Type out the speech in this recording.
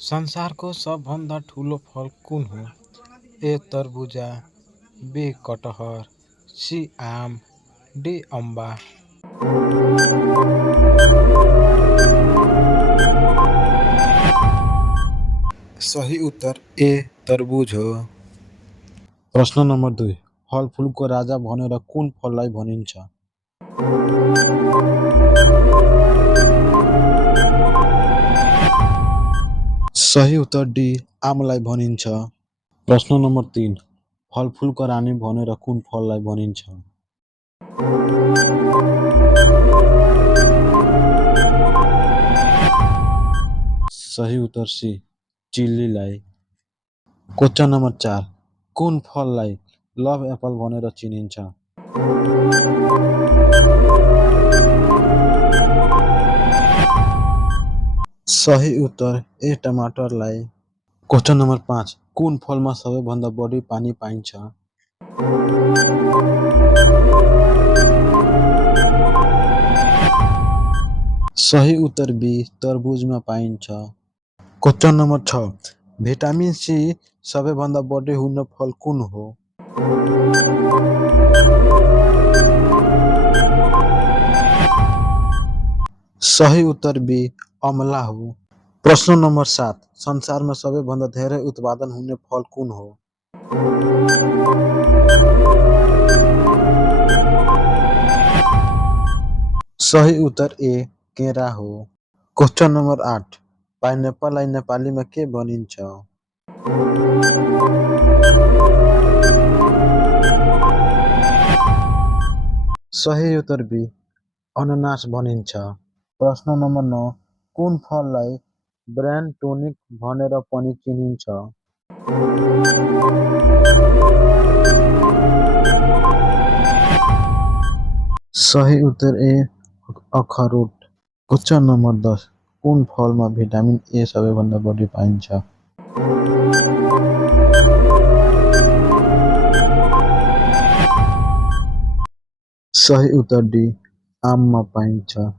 संसारको सबभन्दा ठुलो फल कुन हो? ए तरबुजा, बी कटहर, सी आम, डी अम्बा। सही उत्तर ए तरबुज हो। प्रश्न नम्बर 2, फलफुलको राजा भनेर कुन फललाई भनिन्छ? सही उत्तर डी आमलाई भनिन्छ। प्रश्न नम्बर 3, फलफुलको रानी भनेर कुन फललाई भनिन्छ? सही उत्तर सी चिल्लीलाई। क्वेश्चन नम्बर 4, कुन फललाई लभ एप्पल भनेर चिनिन्छ? सही उत्तर ए टमाटरलाई। क्वेश्चन नम्बर 5, कुन फलमा सबैभन्दा बढी पानी पाइन्छ? सही उत्तर बी तरबुजमा पाइन्छ। क्वेश्चन नम्बर 6, भिटामिन सी सबैभन्दा बढी हुने फल कुन हो? सही उत्तर बी अमला हो। प्रश्न नम्बर 7, संसारमा सबैभन्दा धेरै उत्पादन हुने फल कुन हो? सही उत्तर ए केरा हो। क्वेश्चन नम्बर 8, पाइनएप्पललाई नेपालीमा के भनिन्छ? सही उत्तर बी अनानास भनिन्छ। प्रश्न नम्बर 9, कुन फललाई ब्रेन टोनिक भनेर पनि चिनिन्छ? सही उत्तर ए अखरोट। क्वेश्चन नम्बर 10, कुन फलमा भिटामिन ए सबैभन्दा बढी पाइन्छ? सही उत्तर डी आममा पाइन्छ।